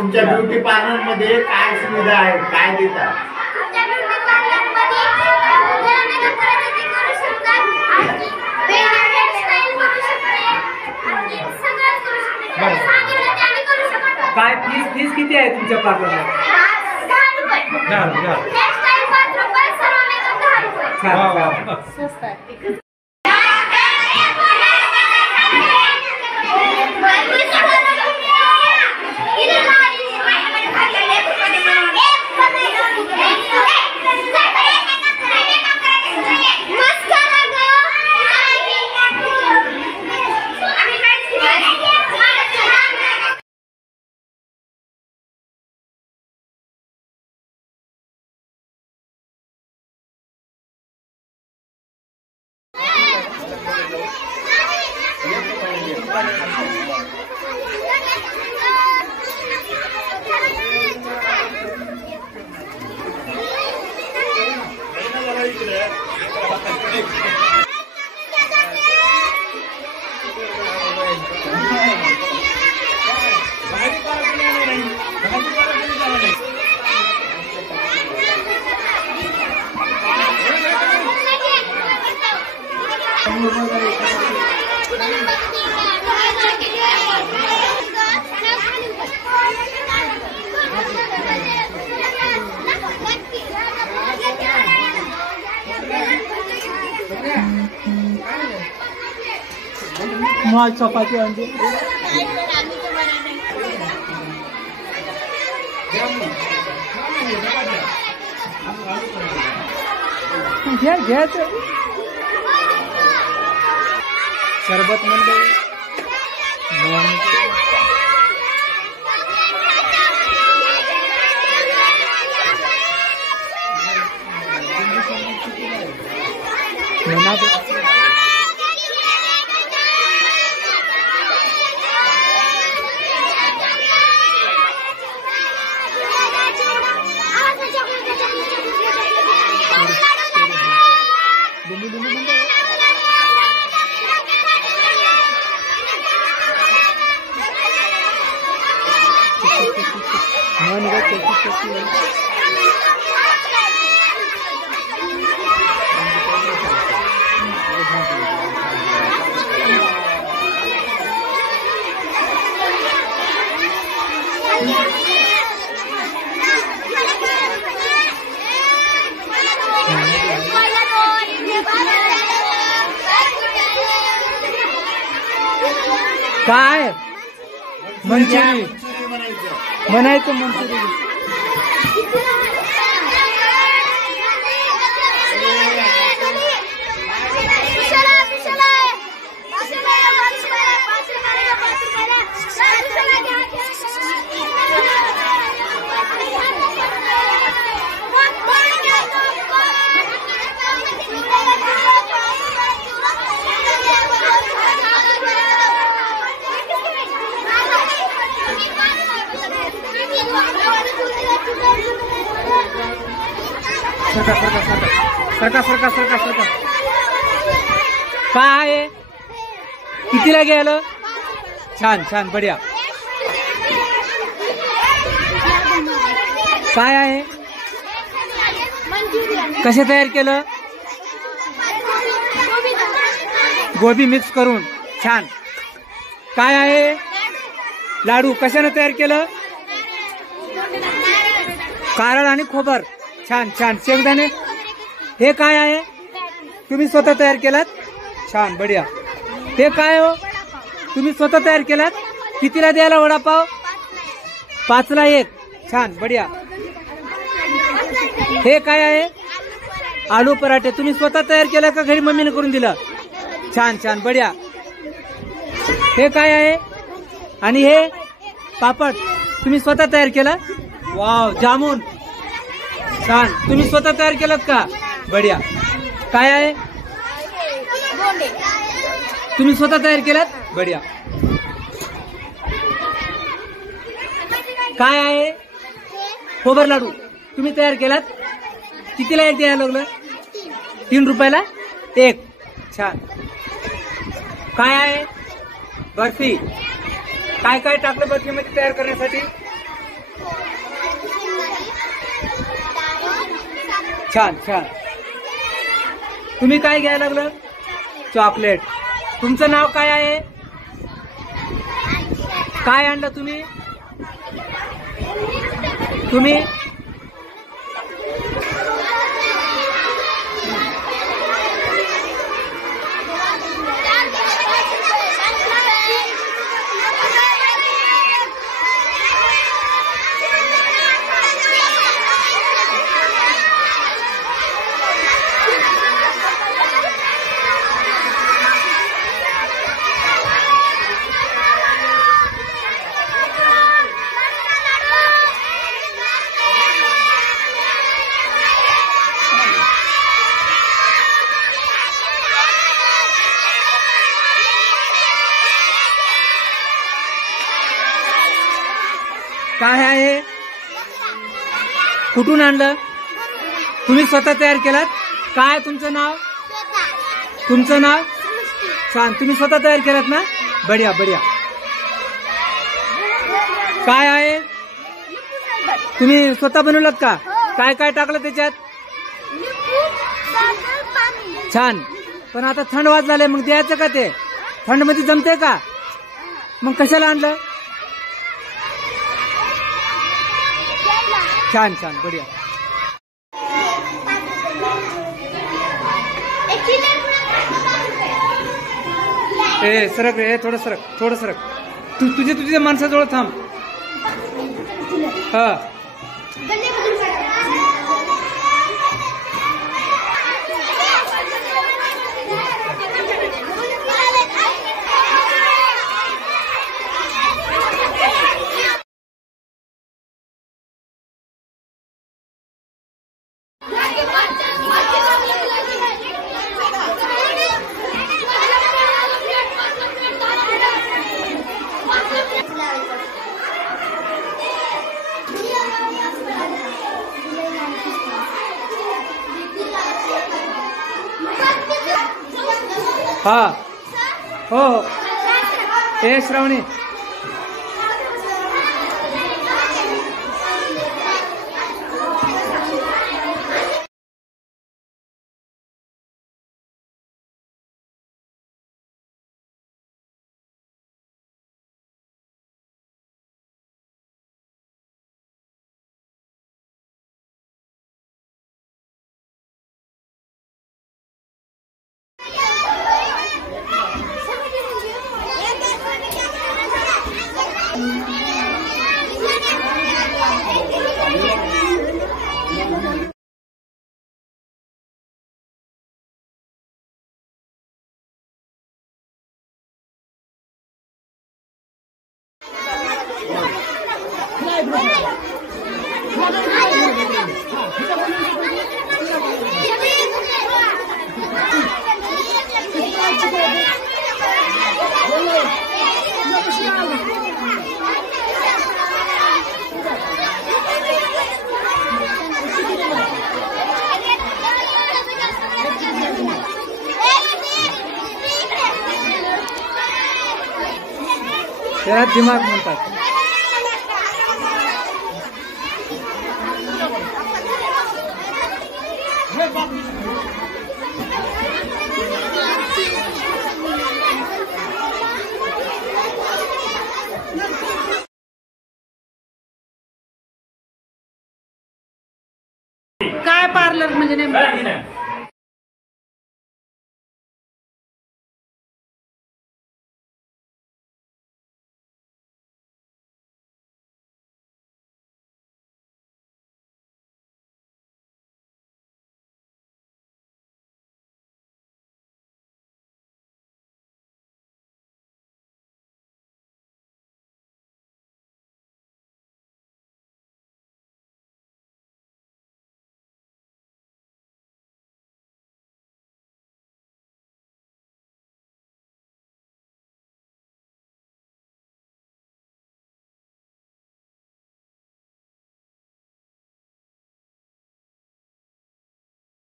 तुमच्या beauty parlour मध्ये काय सुविधा आहे, काय देतात? काय फीस किती आहे तुमच्या पार्लरला? 10 रुपये. स्वस्त आहे. चपाती आणते घ्या सरबत म्हणजे काय मंचुरी बनायचं मंचुरी सरका काय आहे कितीला गेलं छान बढिया काय आहे कसे तयार केलं गोबी मिक्स करून छान काय आहे लाडू कशाने तयार केलं कारळ आणि खोबर छान शेंगदाणे हे काय आहे तुम्ही स्वतः तयार केलात छान बढिया हे काय हो तुम्ही स्वतः तयार केलात कितीला द्यायला वडापाव 5 ला 1 छान बढिया हे काय आहे आलू पराठे तुम्ही स्वतः तयार केला का घरी मम्मीने करून दिलं छान बढिया हे काय आहे आणि हे पापड तुम्ही स्वतः तयार केला वाव जामून छान तुम्ही स्वतः तयार केलात का बढिया काय आहे तुम्ही स्वतः तयार केलात बढिया काय आहे खोबर लाडू तुम्ही तयार केलात कितीला 1 द्यायला लागलं 3 रुपयाला 1 छान काय आहे बर्फी काय टाकलं बर्फीमध्ये तयार करण्यासाठी छान छान. तुम्ही काय घ्यायला लागलं? चॉकलेट. तुमचं नाव काय आहे? काय आणलं तुम्ही? तुम्ही काय आहे? कुठून आणलं? तुम्ही स्वतः तयार केलात? काय तुमचं नाव? तुमचं नाव? छान. तुम्ही स्वतः तयार केलात ना? बढिया बढिया. काय आहे? तुम्ही स्वतः बनवलात का? काय काय टाकलं त्याच्यात? छान. पण आता थंड वाजलाय, मग द्यायचं का ते? थंड मध्ये जमते का? मग कशाला आणलं? छान छान बढिया. ए सरक रे, थोडं सरक, थोडं सरक. तुझ्या माणसाजवळ थांब. हा. हा. हो हो. ए श्रावणी. त्याला दिमाग म्हणतात. काय पार्लर म्हणजे नेमकं?